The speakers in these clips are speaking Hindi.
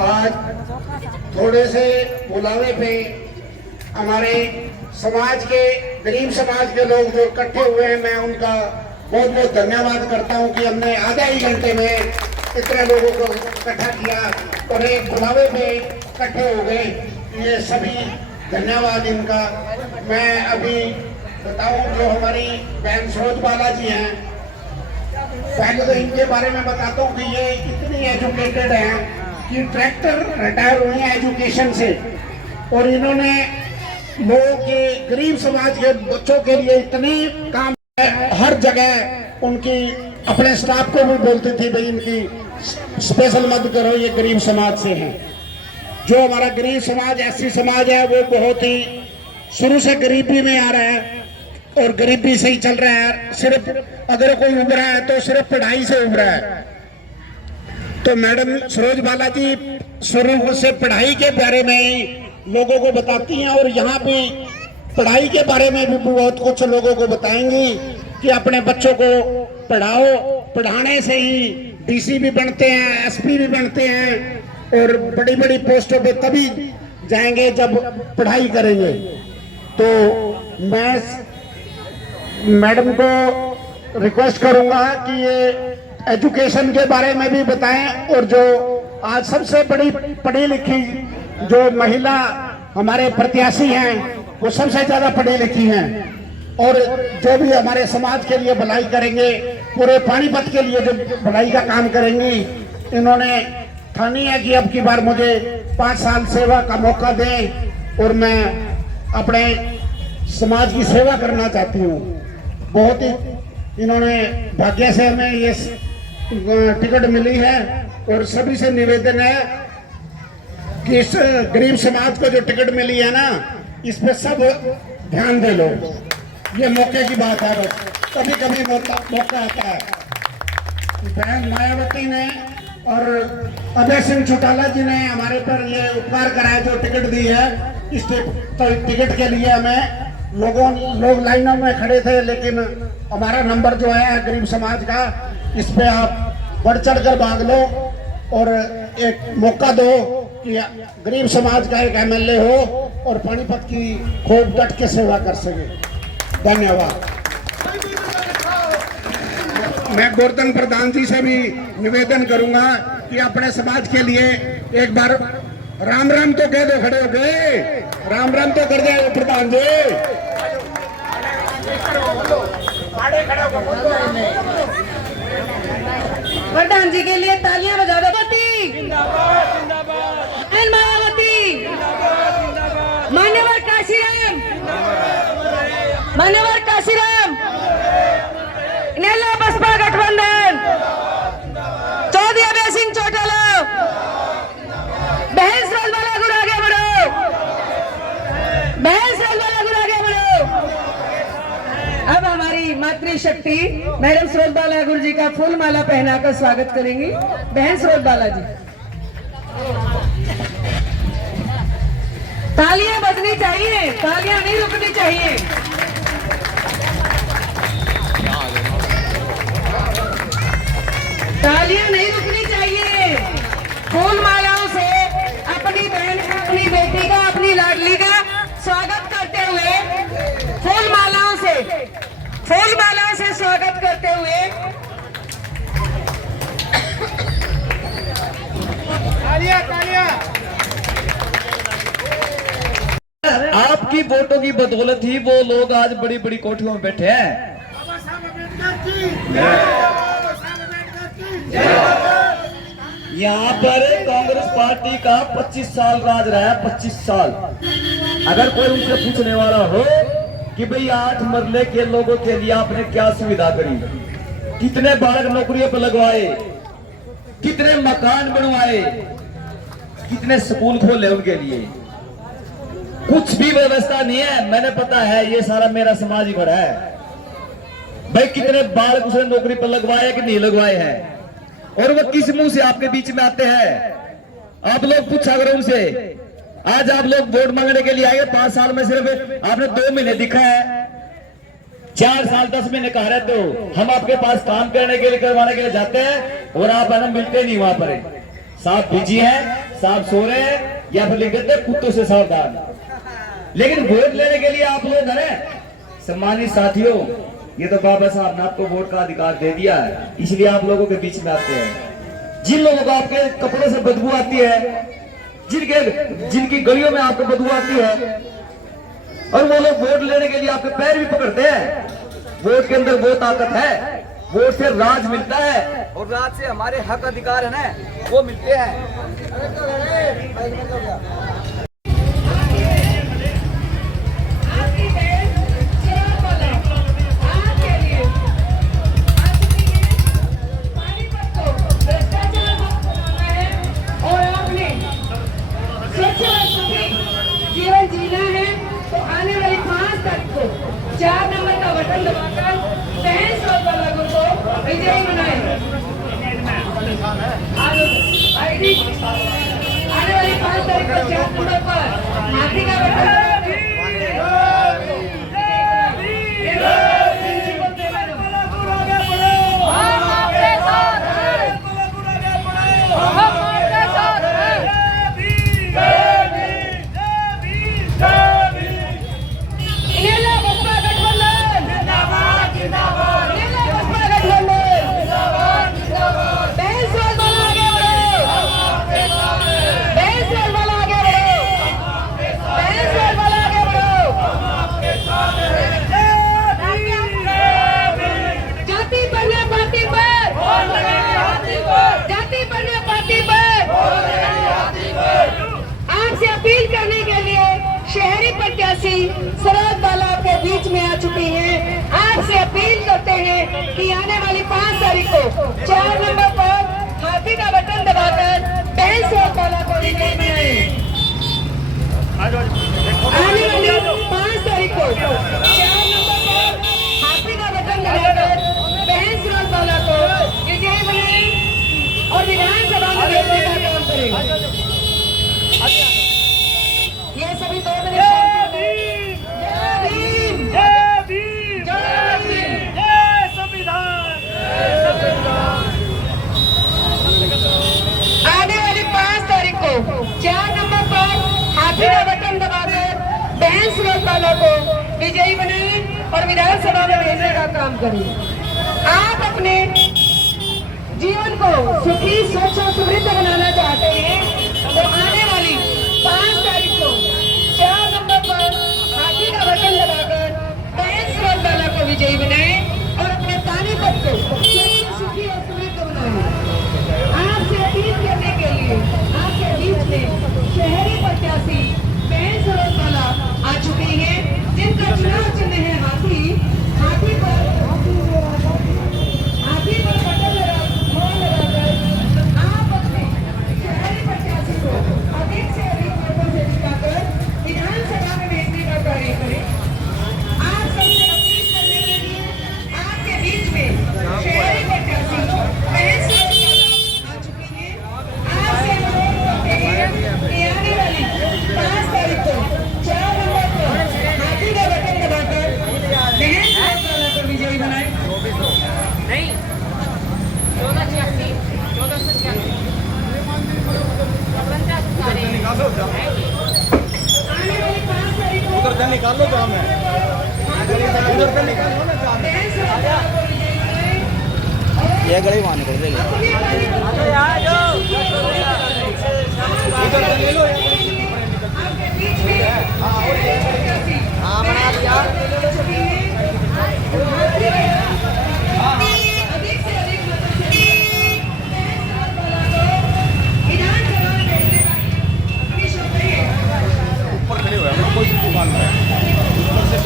आज थोड़े से बुलावे पे हमारे समाज के गरीब समाज के लोग जो इकट्ठे हुए हैं, मैं उनका बहुत बहुत धन्यवाद करता हूं कि हमने आधा ही घंटे में इतने लोगों को इकट्ठा किया और एक बुलावे पे इकट्ठे हो गए। ये सभी धन्यवाद इनका। मैं अभी बताऊं, जो हमारी बहन सरोज बाला जी हैं, पहले तो इनके बारे में बताता हूँ कि ये इतनी एजुकेटेड हैं कि ट्रैक्टर रिटायर हुए हैं एजुकेशन से, और इन्होंने लोगों के गरीब समाज के बच्चों के लिए इतने काम हर जगह उनकी अपने स्टाफ को भी बोलती थी भाई इनकी स्पेशल मदद करो, ये गरीब समाज से हैं। जो हमारा गरीब समाज ऐसी समाज है वो बहुत ही शुरू से गरीबी में आ रहा है और गरीबी से ही चल रहा है। सिर्फ अगर कोई उभरा है तो सिर्फ पढ़ाई से उभरा है। तो मैडम सरोज बाला जी शुरू से पढ़ाई के बारे में ही लोगों को बताती हैं, और यहाँ भी पढ़ाई के बारे में भी बहुत कुछ लोगों को बताएंगी कि अपने बच्चों को पढ़ाओ, पढ़ाने से ही डीसी भी बनते हैं, एसपी भी बनते हैं और बड़ी बड़ी पोस्टों पे तभी जाएंगे जब पढ़ाई करेंगे। तो मैं मैडम को रिक्वेस्ट करूंगा कि ये एजुकेशन के बारे में भी बताएं, और जो आज सबसे बड़ी पढ़ी लिखी जो महिला हमारे प्रत्याशी हैं वो सबसे ज्यादा पढ़ी लिखी हैं, और जो भी हमारे समाज के लिए भलाई करेंगे, पूरे पानीपत के लिए जो भलाई का काम करेंगी, इन्होंने ठानी है कि अब की बार मुझे 5 साल सेवा का मौका दें और मैं अपने समाज की सेवा करना चाहती हूँ। बहुत ही इन्होंने भाग्य से हमें ये टिकट मिली है, और सभी से निवेदन है कि इस गरीब समाज को जो टिकट मिली है ना, इस पे सब ध्यान दे लो। ये मौके की बात है, बस कभी कभी मौका आता है। बहन मायावती ने और अभय सिंह चौटाला जी ने हमारे पर ये उपकार कराया, जो टिकट दी है। इस टिकट के लिए हमें लोग लाइनों में खड़े थे, लेकिन हमारा नंबर जो है गरीब समाज का, इस पे आप बढ़ चढ़ कर भाग लो और एक मौका दो कि गरीब समाज का एक एमएलए हो और पानीपत की खूब डट के सेवा कर सके। धन्यवाद। मैं गोवर्धन प्रधान जी से भी निवेदन करूंगा कि अपने समाज के लिए एक बार राम राम तो कह दो, खड़े हो गए, राम राम तो कर दे प्रधान जी। प्रधान जी के लिए तालियां बजा दो। मायावती, मान्यवर काशीराम, मान्यवर काशीराम, नेला बसपा गठबंधन, चौधरी अभय सिंह चौटाला, बहन सरोज बाला गुरु आगे बढ़ो, बहन सरोज बाला गुरु आगे बढ़ो। अब हमारी मातृशक्ति मैडम सरोज बाला गुरु जी का फूल माला पहनाकर स्वागत करेंगी। बहन सरोज बाला जी, तालियां बजनी चाहिए, तालियां नहीं रुकनी चाहिए। तालियां नहीं रुकनी चाहिए। फूल मालाओं से अपनी बहन का, अपनी बेटी का, अपनी लाडली का स्वागत करते हुए, फूल मालाओं से स्वागत करते हुए आपकी वोटों की बदौलत ही वो लोग आज बड़ी बड़ी कोठियों में बैठे हैं। यहाँ पर कांग्रेस पार्टी का 25 साल राज रहा है, 25 साल। अगर कोई उनसे पूछने वाला हो कि भाई 8 मरले के लोगों के लिए आपने क्या सुविधा करी, कितने बालक नौकरियों पर लगवाए, कितने मकान बनवाए, कितने स्कूल खोले उनके लिए, कुछ भी व्यवस्था नहीं है। मैंने पता है ये सारा मेरा समाज ही खड़ा है भाई, कितने बालक उसने नौकरी पर लगवाए कि नहीं लगवाए हैं, और वो किस मुंह से आपके बीच में आते हैं। आप लोग पूछा करो उनसे। आज आप लोग वोट मांगने के लिए आए, 5 साल में सिर्फ आपने 2 महीने दिखा है, 4 साल 10 महीने कहा रहते हो। हम आपके पास काम करने के लिए, करवाने के लिए जाते हैं और आप है ना मिलते नहीं वहां पर। साहब बिजी हैं, साहब सो रहे हैं, या फिर लिख देते हैं कुत्तों से सावधान। लेकिन वोट लेने के लिए आप लोग हैं। सम्मानित साथियों, ये तो बाबा साहब ने आपको वोट का अधिकार दे दिया है, इसलिए आप लोगों के बीच में आते हैं। जिन लोगों को आपके कपड़ों से बदबू आती है, जिनकी गलियों में आपको बदबू आती है, और वो लोग वोट लेने के लिए आपके पैर भी पकड़ते हैं। वोट के अंदर वो ताकत है, वोट से राज मिलता है, और राज से हमारे हक अधिकार है ना, वो मिलते हैं। जीवन जीना है तो आने वाली 5 तारीख को 4 नंबर का बटन दबाकर बहन सौदा लोगों को विजयी बनाए। आने वाली 5 तारीख को 4 नंबर पर हाथी का बटन अपील करने के लिए शहरी प्रत्याशी सरोज बाला के बीच में आ चुकी हैं। आपसे अपील करते हैं कि आने वाली 5 तारीख को 4 नंबर पर हाथी का बटन दबाकर बहन सरोज बाला को विजयी बनाएं। आने वाली 5 तारीख को 4 नंबर पर हाथी का बटन दबाकर बहन सरोज बाला को विजयी बनाएं और विधानसभा में भेजने का काम करें। ये सभी 2 मिनट आने वाली 5 तारीख को 4 नंबर पर हाथी का बटन दबाकर बहन सरोज बाला को विजयी बनाएं और विधानसभा में भेजने का काम करें। आप अपने जीवन को सुखी, स्वच्छ और समृद्ध बनाना चाहते हैं तो आने वाली 5 तारीख को 4 नंबर पर हाथी का बटन दबाकर बहन सरोज बाला को विजयी बनाएं और अपने पानीपत को स्वच्छ, सुखी और समृद्ध बनाएं। आपसे अपील करने के लिए आपके बीच में शहरी प्रत्याशी बहन सरोज बाला आ चुकी हैं, जिनका चुनाव चिन्ह है हाथी। हाथी पर बटन लगाकर आप अपने शहरी प्रत्याशी को अधिक से अधिक वोटों से जिताकर विधानसभा में भेजने का कार्य करें। आप सबसे अपील करने के लिए आपके बीच में शहरी प्रत्याशी बहन सरोज बाला आ चुकी हैं। आपसे अनुरोध करते हैं कि आने वाली 5 तारीख को 4 नंबर पर हाथी का बटन दबाकर बहन सरोज बाला को विजयी बनाएं। नहीं 1486 उधर से निकालो तो हमें, उधर से निकालो ना, ये गड़ी वहाँ निकल जाएगी। इधर से ले लो, हाँ बना दिया। ऊपर खड़े हुए हैं, कोई दुकान में ऊपर से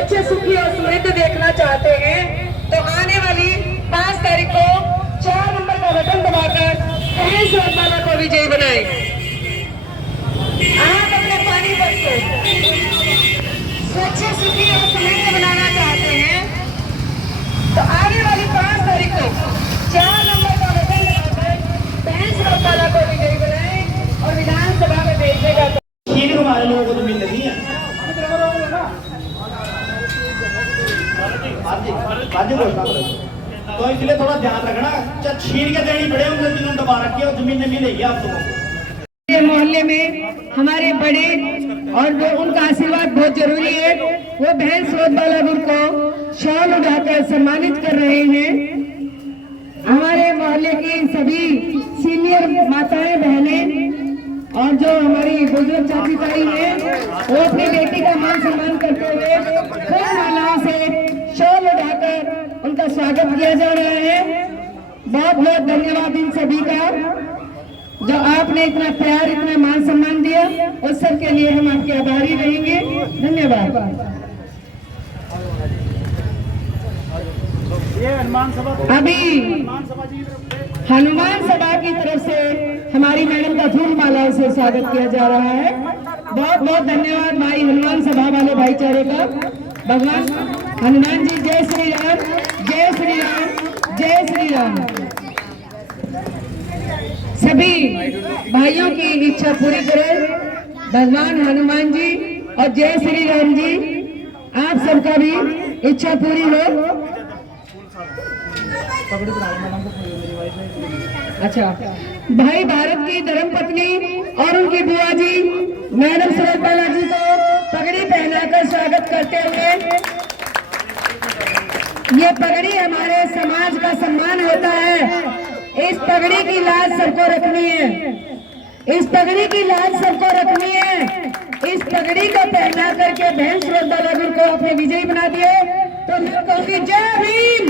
स्वच्छ सुखी और समृद्ध देखना चाहते हैं तो आने वाली 5 तारीख को 4 नंबर का बटन दबाकर बहन स्वरूपमाला को विजयी बनाएं। आप अपने पानीपत को स्वच्छ सुखी और समृद्ध बनाना चाहते हैं तो आने वाली 5 तारीख को 4 नंबर का बटन दबाकर बहन स्वरूपमाला को विजयी बनाएं और विधानसभा में भेजने का ठीक हमारे लोगों को तो मिल रही है। तो इसलिए थोड़ा ध्यान रखना, छीन के देनी पड़े उनको जिन्होंने दबा रखी है, जमीन मिलेगी आप लोगों को। मोहल्ले में हमारे बड़े और जो उनका आशीर्वाद बहुत जरूरी है, वो बहन स्वरूपमाला को शॉल उठाकर सम्मानित कर रहे हैं। हमारे मोहल्ले की सभी सीनियर माताएं बहनें और जो हमारी बुजुर्ग चाची ताई है वो अपनी बेटी का मान सम्मान करते हुए फूल मालाओं से शॉल उठाकर उनका स्वागत किया जा रहा है। बहुत बहुत धन्यवाद इन सभी का, जो आपने इतना प्यार इतना मान सम्मान दिया, उस सब के लिए हम आपके आभारी रहेंगे। धन्यवाद। अभी हनुमान सभा की तरफ से हमारी मैडम का फूल मालाओं से स्वागत किया जा रहा है। बहुत बहुत धन्यवाद भाई हनुमान सभा वाले भाईचारे का। भगवान हनुमान जी जय श्री राम, जय श्री राम, जय श्री राम। सभी भाइयों की इच्छा पूरी करें भगवान हनुमान जी और जय श्री राम जी, आप सबका भी इच्छा पूरी हो। अच्छा, भाई भारत की धर्मपत्नी और उनकी बुआ जी मैडम स्वरूपमाला जी को पगड़ी पहनाकर स्वागत करते हुए, ये पगड़ी हमारे समाज का सम्मान होता है। इस पगड़ी की लाज सबको रखनी है, इस पगड़ी की लाज सबको रखनी है। इस पगड़ी को पहना करके बहन स्वरूपमाला को अपने विजयी बना दिए तो मैं कहूँगी जय भीम,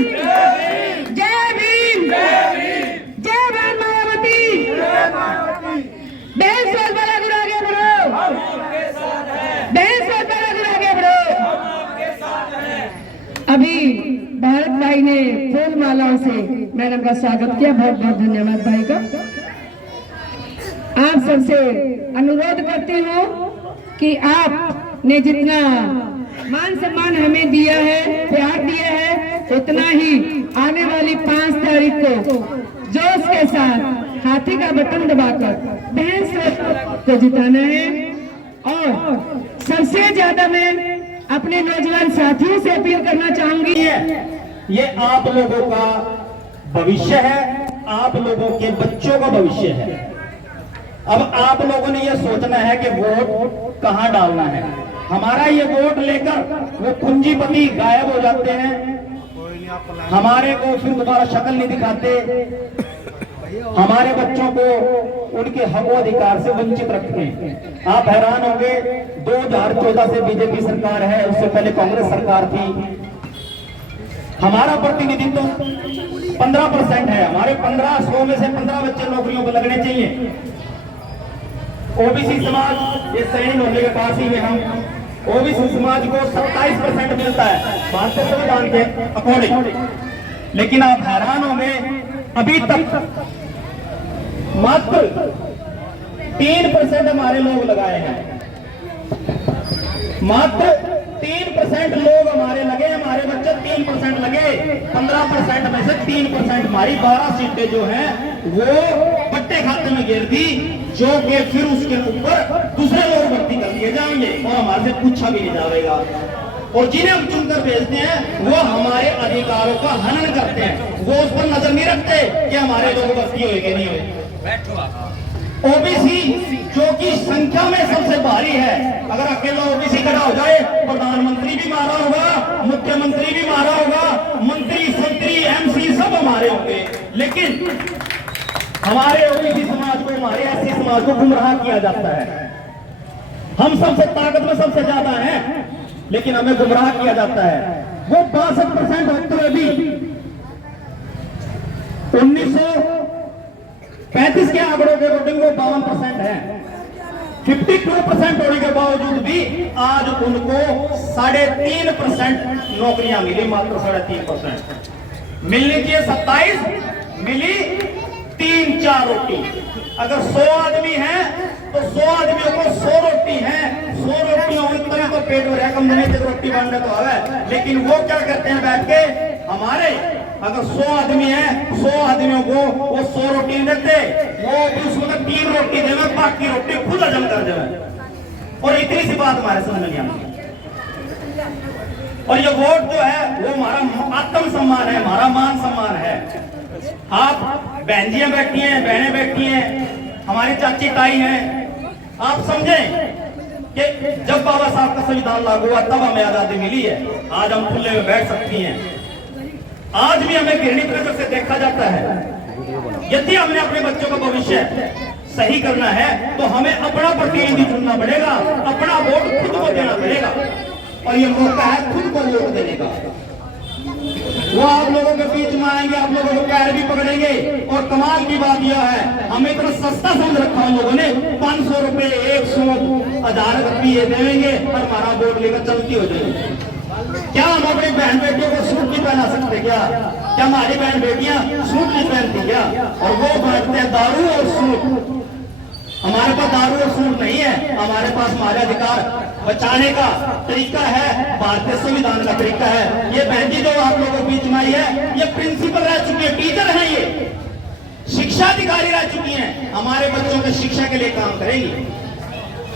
जय भीम, जय बहन मायावती, बहन स्वरूपमाला आगे बढ़ो, बहन स्वरूपमाला आगे बढ़ो। अभी भारत भाई ने फूल मालाओं से मैडम का स्वागत किया, बहुत बहुत धन्यवाद भाई का। आप सबसे अनुरोध करती हूँ कि आपने जितना मान सम्मान हमें दिया है, प्यार दिया है, उतना ही आने वाली 5 तारीख को जोश के साथ हाथी का बटन दबाकर बहन स्वरूपमाला को जिताना है। और सबसे ज्यादा मैं अपने नौजवान साथियों से अपील करना चाहूंगी, ये आप लोगों का भविष्य है, आप लोगों के बच्चों का भविष्य है। अब आप लोगों ने ये सोचना है कि वोट कहाँ डालना है। हमारा ये वोट लेकर वो पूंजीपति गायब हो जाते हैं, हमारे को फिर दोबारा शक्ल नहीं दिखाते, हमारे बच्चों को उनके हक अधिकार से वंचित रखते हैं। आप हैरान होंगे, 2014 से बीजेपी सरकार है, उससे पहले कांग्रेस सरकार थी। हमारा प्रतिनिधित्व 15% है, हमारे 100 में से 15 बच्चे नौकरियों पर लगने चाहिए। ओबीसी समाज ये सैनिक होने के पास ही में हम ओबीसी समाज को 27% मिलता है भारतीय संविधान के अकॉर्डिंग। लेकिन आप हैरान होंगे, अभी तक मात्र 3% हमारे लोग लगाए हैं, मात्र 3% लोग हमारे लगे, हमारे बच्चे 3% लगे। 15% में से 3% हमारी 12 सीटें जो हैं वो पट्टे खाते में गिर दी, जो कि फिर उसके ऊपर दूसरे लोग भर्ती कर दिए जाएंगे और हमारे से पूछा भी नहीं जाएगा। और जिन्हें हम चुनकर भेजते हैं वो हमारे अधिकारों का हनन करते हैं, वो उस पर नजर नहीं रखते कि हमारे लोग भर्ती हुए कि नहीं हुए। ओबीसी जो कि संख्या में सबसे भारी है, अगर अकेला ओबीसी खड़ा हो जाए प्रधानमंत्री भी मारा होगा, मुख्यमंत्री भी मारा होगा, मंत्री संतरी एमसी सब हमारे होंगे। लेकिन हमारे ओबीसी समाज को, हमारे एससी समाज को गुमराह किया जाता है। हम सबसे ताकत में सबसे ज्यादा हैं, लेकिन हमें गुमराह किया जाता है। वो 62% होते हुए भी 1935 के आंकड़ों के वोटिंग वो 52% है। 52% होने के बावजूद भी आज उनको 3.5% नौकरियां मिली, मात्र 3.5%। मिलनी चाहिए 27, मिली 3-4 रोटी। अगर 100 आदमी हैं तो 100 आदमियों को 100 रोटी है, 100 रोटियां हुई तभी तो पेट भर है, कम नहीं तो रोटी बनने तो है। लेकिन वो क्या करते हैं बैठ के, हमारे अगर 100 आदमी है, 100 आदमियों को वो 100 रोटी नहीं देते, वो भी उसमें 3 रोटी देवे, बाकी रोटी खुद हजम कर देवे। और इतनी सी बात हमारे समझ नहीं आती। और ये वोट जो है वो हमारा आत्म सम्मान है, हमारा मान सम्मान है। आप बहनजियां बैठी हैं, बहनें बैठी हैं, हमारी चाची ताई हैं, आप समझें कि जब बाबा साहब का संविधान लागू हुआ तब हमें आजादी मिली है। आज हम खुले में बैठ सकती हैं। आज भी हमें घृणित नजर से देखा जाता है। यदि हमने अपने बच्चों का भविष्य सही करना है तो हमें अपना प्रतिनिधि चुनना पड़ेगा, अपना वोट खुद को देना पड़ेगा। और ये मौका है खुद को वोट देने का। वो आप लोगों के बीच में आएंगे, आप लोगों को पैर भी पकड़ेंगे। और कमाल की बात यह है, हमें इतना सस्ता समझ रखा उन लोगों ने, 500 रुपए, 100, 1000 रुपये देंगे और हमारा वोट लेकर चलती हो जाएगी। क्या हम अपनी बहन बेटियों को सूट नहीं पहना सकते? क्या हमारी बहन बेटियां सूट नहीं पहनती क्या? और वो बांटते हैं दारू और सूट। हमारे पास दारू और सूट नहीं है, हमारे पास हमारे अधिकार बचाने का तरीका है, भारतीय संविधान का तरीका है। ये बहन जी जो आप लोगों के बीच में आई है, ये प्रिंसिपल रह चुकी है, टीचर है, ये शिक्षा अधिकारी रह चुकी हैं, हमारे बच्चों के शिक्षा के लिए काम करेंगी।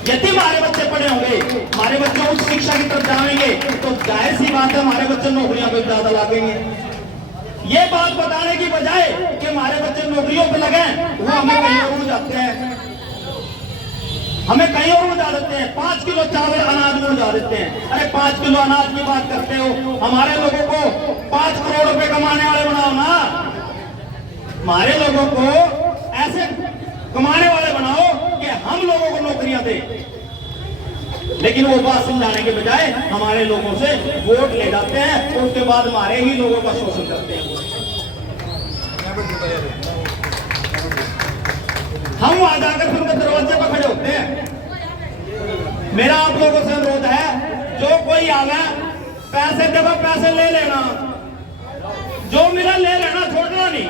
यदि हमारे बच्चे पढ़े होंगे, हमारे बच्चे उच्च शिक्षा की तरफ जाएंगे तो जाहिर सी बात है हमारे बच्चे नौकरियों पर ज्यादा लगेंगे। ये बात बताने की बजाय कि हमारे बच्चे नौकरियों पर लगे, वो हमें कहीं और उड़ जाते हैं, हमें कहीं और उड़ा देते हैं। 5 किलो चावल अनाज में उड़ा देते हैं। अरे 5 किलो अनाज की बात करते हो, हमारे लोगों को 5 करोड़ रुपए कमाने वाले बनाओ ना। हमारे लोगों को ऐसे कमाने वाले बनाओ कि हम लोगों को नौकरियां दे। लेकिन वो बात समझाने के बजाय हमारे लोगों से वोट ले जाते हैं, उसके बाद हमारे ही लोगों का शोषण करते हैं। हम वहां जाकर फिर उनके दरवाजे पर खड़े होते हैं। मेरा आप लोगों से अनुरोध है, जो कोई आवे पैसे देगा, पैसे ले लेना, जो मिला ले लेना, छोड़ना नहीं।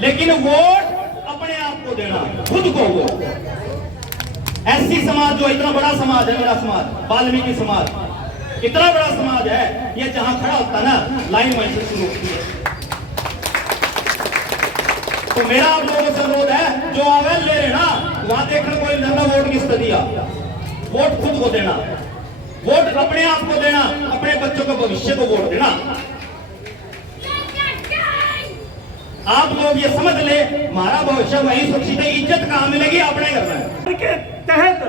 लेकिन वोट अपने आप को देना, खुद को। वो एससी समाज जो इतना बड़ा समाज है, मेरा समाज वाल्मीकि समाज इतना बड़ा समाज है, ये जहां खड़ा होता है ना, लाइन वहीं से शुरू होती है। तो मेरा आप लोगों से अनुरोध है, जो आवे ले लेना, वहां देखना कोई ज्यादा वोट किसको दिया। वोट खुद को देना, वोट अपने आप को देना, अपने बच्चों के भविष्य को वोट देना। आप लोग ये समझ ले, हमारा भविष्य वही सुरक्षित है, इज्जत कहां मिलेगी, अपने घर में। के तहत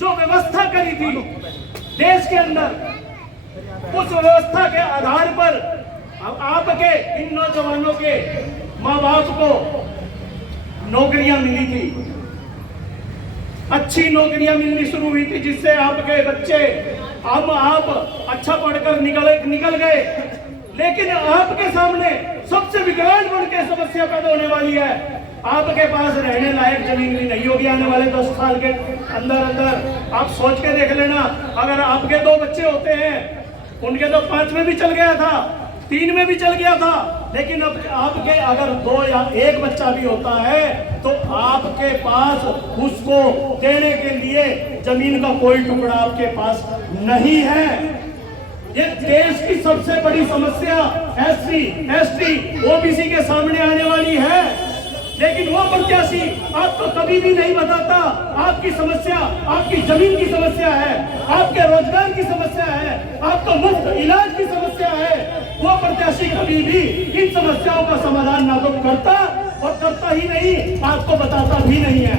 जो व्यवस्था करी थी देश के अंदर, उस व्यवस्था के आधार पर अब आपके इन नौजवानों के माँ बाप को नौकरियां मिली थी, अच्छी नौकरियां मिलनी शुरू हुई थी, जिससे आपके बच्चे आप अच्छा पढ़कर निकल गए। लेकिन आपके सामने सबसे विकराल बन के समस्या पैदा होने वाली है। आपके पास रहने लायक जमीन भी नहीं होगी आने वाले 10 साल के अंदर। आप सोच के देख लेना, अगर आपके 2 बच्चे होते हैं, उनके तो 5 में भी चल गया था, 3 में भी चल गया था, लेकिन अब आपके अगर 2 या 1 बच्चा भी होता है तो आपके पास उसको देने के लिए जमीन का कोई टुकड़ा आपके पास नहीं है। ये देश की सबसे बड़ी समस्या एससी, एसटी, ओबीसी के सामने आने वाली है। लेकिन वो प्रत्याशी आपको कभी भी नहीं बताता आपकी समस्या, आपकी जमीन की समस्या है, आपके रोजगार की समस्या है, आपको मुफ्त इलाज की समस्या है। वो प्रत्याशी कभी भी इन समस्याओं का समाधान ना तो करता और करता ही नहीं, आपको बताता भी नहीं है।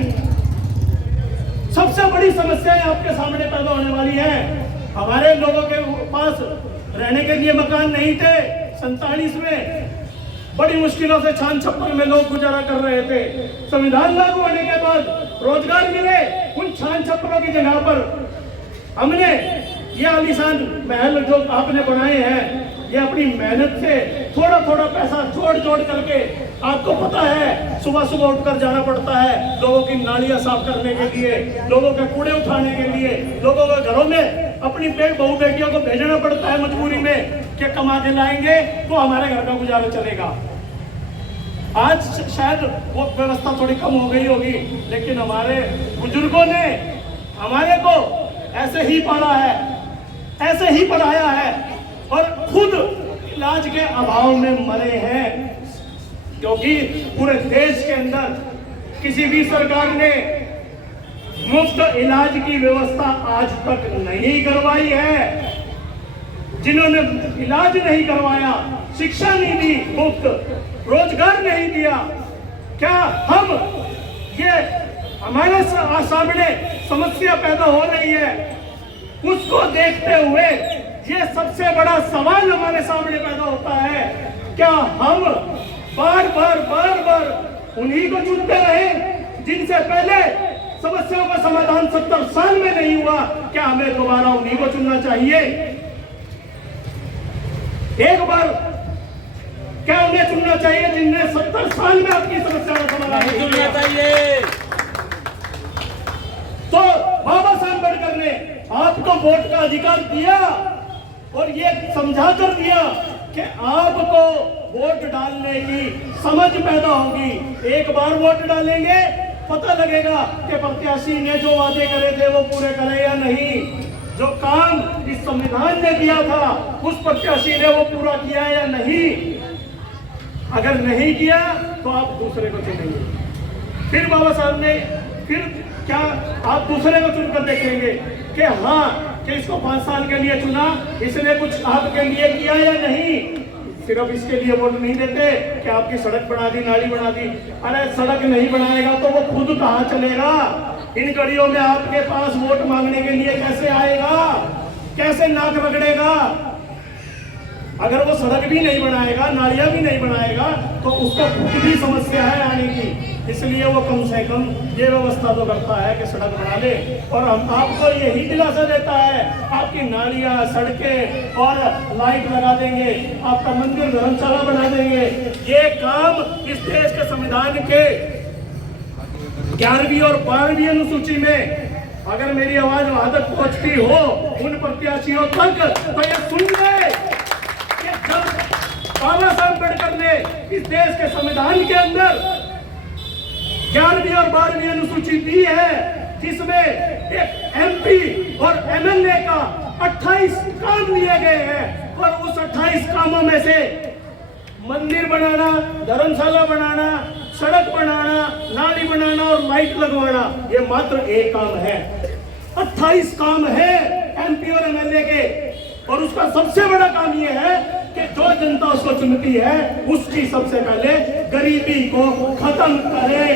सबसे बड़ी समस्याएं आपके सामने पैदा होने वाली है। हमारे लोगों के पास रहने के लिए मकान नहीं थे। 47 में बड़ी मुश्किलों से छान छप्पर में लोग गुजारा कर रहे थे। संविधान लागू होने के बाद रोजगार मिले। उन छान छप्परों की जगह पर हमने ये आलीशान महल जो आपने बनाए हैं, ये अपनी मेहनत से थोड़ा थोड़ा पैसा जोड़ करके आपको पता है सुबह सुबह उठकर जाना पड़ता है लोगों की नालियां साफ करने के लिए, लोगों के कूड़े उठाने के लिए, लोगों के घरों में अपनी बहू बेटियों को भेजना पड़ता है मजबूरी में कि कमा के लाएंगे तो हमारे घर का गुजारा चलेगा। आज शायद वो व्यवस्था थोड़ी कम हो गई होगी, लेकिन हमारे बुजुर्गों ने हमारे को ऐसे ही पाला है, ऐसे ही पढ़ाया है और खुद इलाज के अभाव में मरे हैं, क्योंकि पूरे देश के अंदर किसी भी सरकार ने मुफ्त इलाज की व्यवस्था आज तक नहीं करवाई है। जिन्होंने इलाज नहीं करवाया, शिक्षा नहीं दी मुफ्त, रोजगार नहीं दिया, क्या हम ये हमारे सामने समस्या पैदा हो रही है, उसको देखते हुए ये सबसे बड़ा सवाल हमारे सामने पैदा होता है, क्या हम बार बार उन्हीं को चुनते रहे जिनसे पहले समस्याओं का समाधान 70 साल में नहीं हुआ? क्या हमें दोबारा उन्हीं को चुनना चाहिए? एक बार क्या उन्हें चुनना चाहिए जिनने 70 साल में आपकी समस्या का समाधान नहीं किया? तो बाबा साहब अम्बेडकर ने आपको वोट का अधिकार दिया और ये समझा कर दिया कि आपको वोट डालने की समझ पैदा होगी। एक बार वोट डालेंगे, पता लगेगा कि प्रत्याशी ने जो वादे करे थे वो पूरे करे या नहीं, जो काम इस संविधान ने किया था उस प्रत्याशी ने वो पूरा किया या नहीं। अगर नहीं किया तो आप दूसरे को चुनेंगे। फिर बाबा साहब ने फिर क्या आप दूसरे को चुनकर देखेंगे कि हाँ कि इसको 5 साल के लिए चुना, इसने कुछ आपके लिए किया या नहीं। सिर्फ इसके लिए वोट नहीं देते कि आपकी सड़क बना दी, नाली बना दी। अरे सड़क नहीं बनाएगा तो वो खुद कहाँ चलेगा? इन घड़ियों में आपके पास वोट मांगने के लिए कैसे आएगा? कैसे नाक रगड़ेगा? अगर वो सड़क भी नहीं बनाएगा, नालियां भी नहीं बनाएगा तो उसको खुद भी समस्या है आने की। इसलिए वो कम से कम ये व्यवस्था तो करता है कि सड़क बना ले, और हम आपको यही दिलासा देता है आपकी नालियां, सड़कें और लाइट लगा देंगे, आपका मंदिर धर्मशाला बना देंगे। ये काम इस देश के संविधान के 11वीं और 12वीं अनुसूची में अगर मेरी आवाज वहां तक पहुंचती हो उन प्रत्याशियों तक तो ये सुन ले कि जब बाबा साहब अम्बेडकर ने इस देश के संविधान के अंदर 11वीं और 12वीं अनुसूची दी है, जिसमें एक MP और MLA का 28 काम लिए गए हैं, और उस 28 कामों में से मंदिर बनाना, धर्मशाला बनाना, सड़क बनाना, नाली बनाना और लाइट लगवाना ये मात्र एक काम है। 28 काम है MP और MLA के, और उसका सबसे बड़ा काम ये है कि जो जनता उसको चुनती है उसकी सबसे पहले गरीबी को खत्म करे।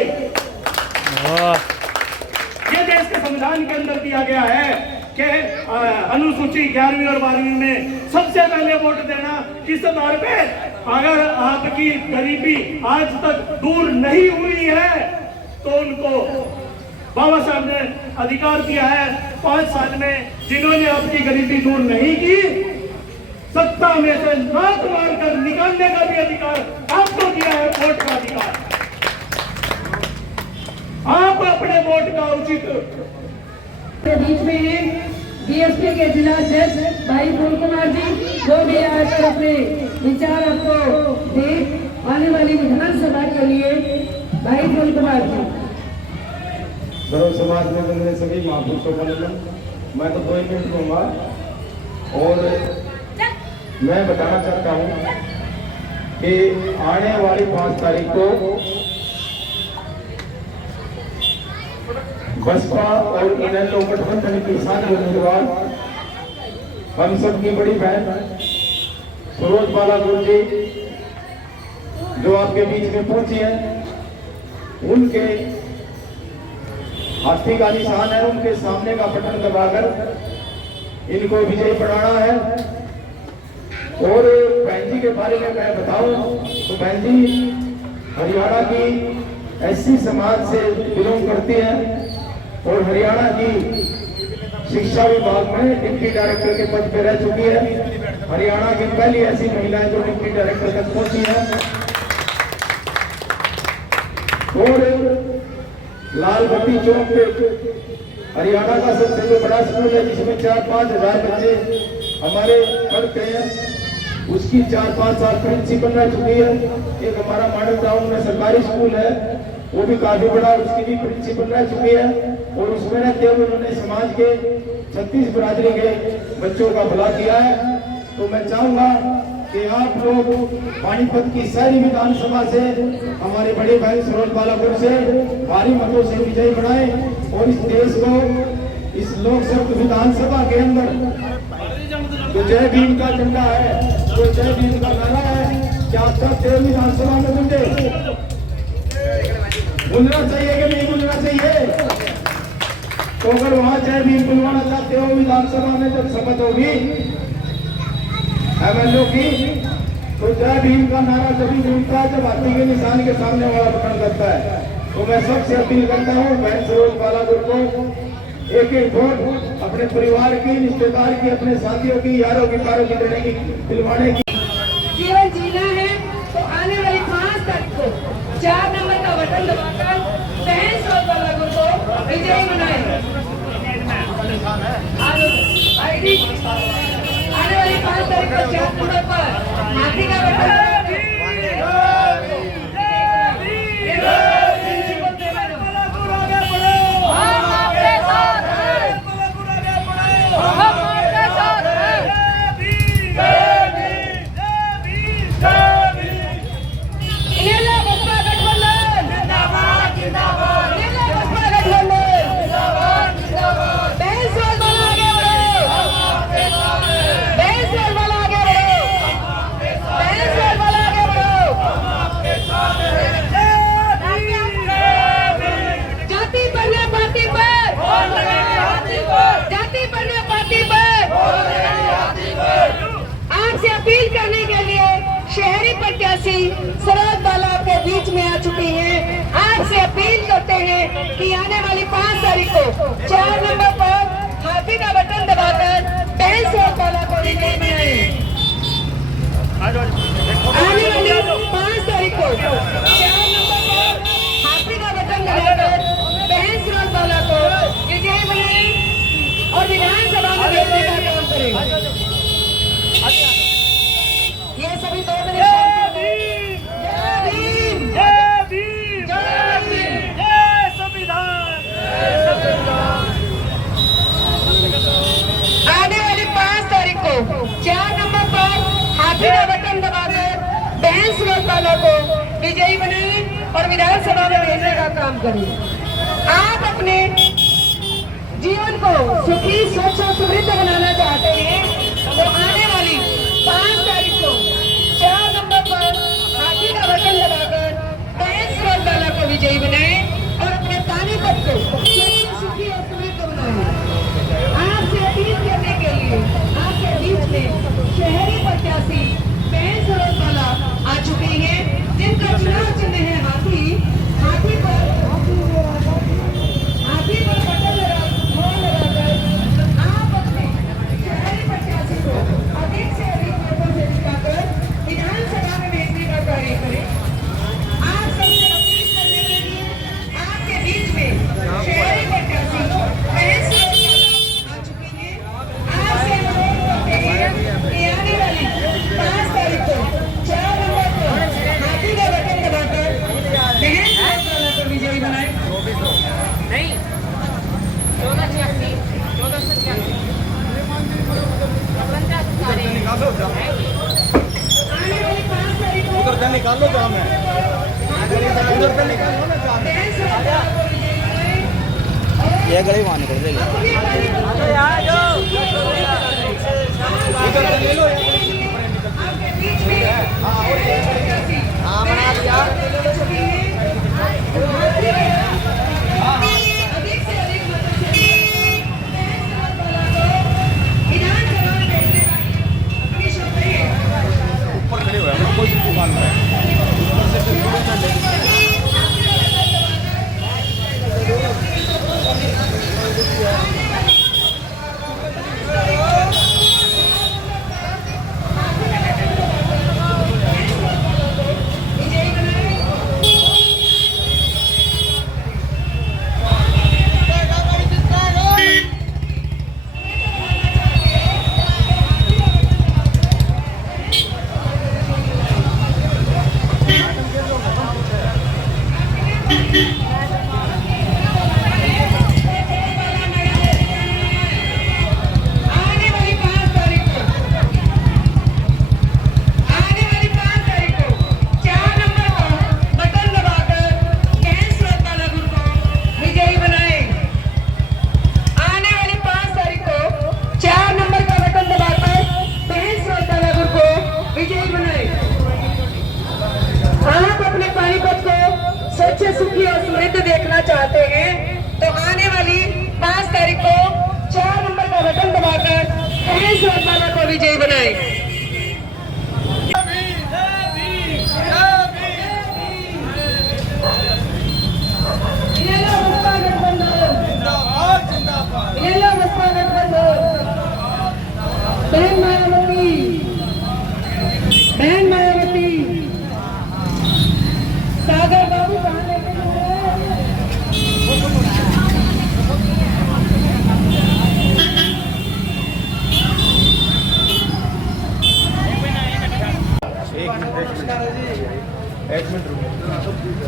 ये देश के संविधान के अंदर दिया गया है कि अनुसूची 11वीं और 12वीं में सबसे पहले वोट देना किस आधार पे? अगर आपकी गरीबी आज तक दूर नहीं हुई है तो उनको बाबा साहब ने अधिकार दिया है 5 साल में जिन्होंने आपकी गरीबी दूर नहीं की, सत्ता में से लात मारकर निकालने का भी अधिकार आपको दिया है, वोट का अधिकार। आप अपने वोट का उचित के बीच में है बीएसपी के जिला अध्यक्ष भाई फूल कुमार जी, जो भी आकर अपने विचार आपको दे आने वाली विधानसभा के लिए। भाई फूल कुमार जी। सर्व समाज में बने सभी महापुरुषों को नमन। मैं तो 2 मिनट दूंगा और मैं बताना चाहता हूं कि आने वाली 5 तारीख को बसपा और इनेलो गठबंधन की साथी उम्मीदवार हम सब की बड़ी बहन सरोज बाला गुरु जी जो आपके बीच में पहुंची है, उनके हाथी का निशान है, उनके सामने का बटन दबाकर इनको विजयी बनाना है। और बहन जी के बारे में मैं बताऊं तो बहन जी हरियाणा की SC समाज से बिलोंग करती है और हरियाणा की शिक्षा विभाग में डिप्टी डायरेक्टर के पद पर रह चुकी है। हरियाणा की पहली ऐसी महिला जो डिप्टी डायरेक्टर तक पहुंची है। और लाल बत्ती चौक पे हरियाणा का सबसे जो बड़ा स्कूल है जिसमें 4-5 हजार बच्चे हमारे पढ़ते हैं, उसकी 4-5 साल प्रिंसिपल रह चुकी है। एक हमारा मॉडल टाउन में सरकारी स्कूल है, वो भी काफी बड़ा, उसकी भी प्रिंसिपल रह चुकी है। और उसमें रहते हुए उन्होंने समाज के 36 बिरादरी के बच्चों का भला किया है। तो मैं चाहूंगा कि आप लोग पानीपत की शहरी विधानसभा से हमारे बड़े भाई सरोज बालापुर से भारी मतों से विजयी बनाए और इस देश को इस लोकसभा विधानसभा के अंदर जो जय भीम का झंडा है, जो जय भीम का नारा है, क्या सब 13 विधानसभा में बुलना चाहिए कि नहीं बुलना चाहिए? तो अगर वहां जय भीम बुलवाना चाहते हो विधानसभा में जब शपथ होगी एमएलए की, तो जय भीम का नारा तभी मिलता है जब हाथी के निशान के सामने वाला पकड़ करता है। तो मैं सबसे अपील करता हूँ बहन सरोज बालापुर को एक वोट अपने परिवार की, रिश्तेदार की, अपने साथियों की, यारों की, पारों की देने की, दिलवाने की। जीवन जीना है तो आने वाली 5 तारीख को 4 नंबर का बटन दबाकर बहन सरोज बालापुर को विजयी बनाए। आने वाली 5 तारीख को 4 नंबर पर हाथी का बटन अपील करने के लिए शहरी प्रत्याशी सरोज बालापुर के बीच में आ चुकी हैं। आपसे अपील करते हैं कि आने वाली 5 तारीख को 4 नंबर पर हाथी का बटन दबाकर बहन सरोज बालापुर को विजयी बनाएं। आने वाली 5 तारीख को 4 नंबर पर हाथी का बटन दबाकर बहन सरोज बालापुर को विजयी बनाएं और विधानसभा में भेजने का काम करें। ये सभी 2 मिनट आने वाली 5 तारीख को 4 नंबर पर हाथी का बटन दबाकर बहन सरोज बालापुर को विजयी बनाएं और विधानसभा में भेजने का काम करें। आप अपने जीवन को सुखी, स्वच्छ और समृद्ध बनाना चाहते हैं तो आने वाली 5 तारीख को 4 नंबर पर हाथी का बटन दबाकर बहन सरोज बालापुर को विजयी बनाएं और अपने पानीपत को सुखी और समृद्ध बनाएं। आपसे अपील करने के लिए आपके बीच में शहरी प्रत्याशी बहन सरोज बालापुर आ चुकी हैं, जिनका चुनाव चिन्ह है हाथी। हाथी पर बटन लगाकर आप अपने शहरी प्रत्याशी को अधिक से अधिक वोटों से जिताकर विधानसभा में भेजने का कार्य करें। आप सबसे अपील करने के लिए आपके बीच में शहरी प्रत्याशी बहन सरोज बालापुर आ चुकी हैं। आपसे अनुरोध करते हैं कि आने वाली 5 तारीख को 4 नंबर पर हाथी का बटन दबाकर बहन सरोज बालापुर को विजयी बनाएं। आने वाली 5 तारीख को उधर से निकालो जाम है, उधर से निकालो ना जाम है। ये गली वहाँ निकल जाएगी। इधर से ले लो। हाँ बना लिया। अधिक से अधिक मतों से विधानसभा में भेजने का अपनी शक्ति है। ऊपर खड़े हुए हैं, कोई दुकान में ऊपर से फिर शुरू कर लेंगे। विजयी बनाएं।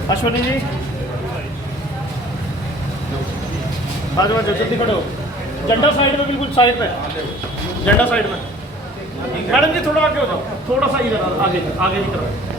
अश्विनी जी आज जल्दी खड़े हो। झंडा साइड में, बिल्कुल साइड में, झंडा साइड में। मैडम जी थोड़ा आगे हो जाओ, थोड़ा सा इधर आगे आगे की तरफ।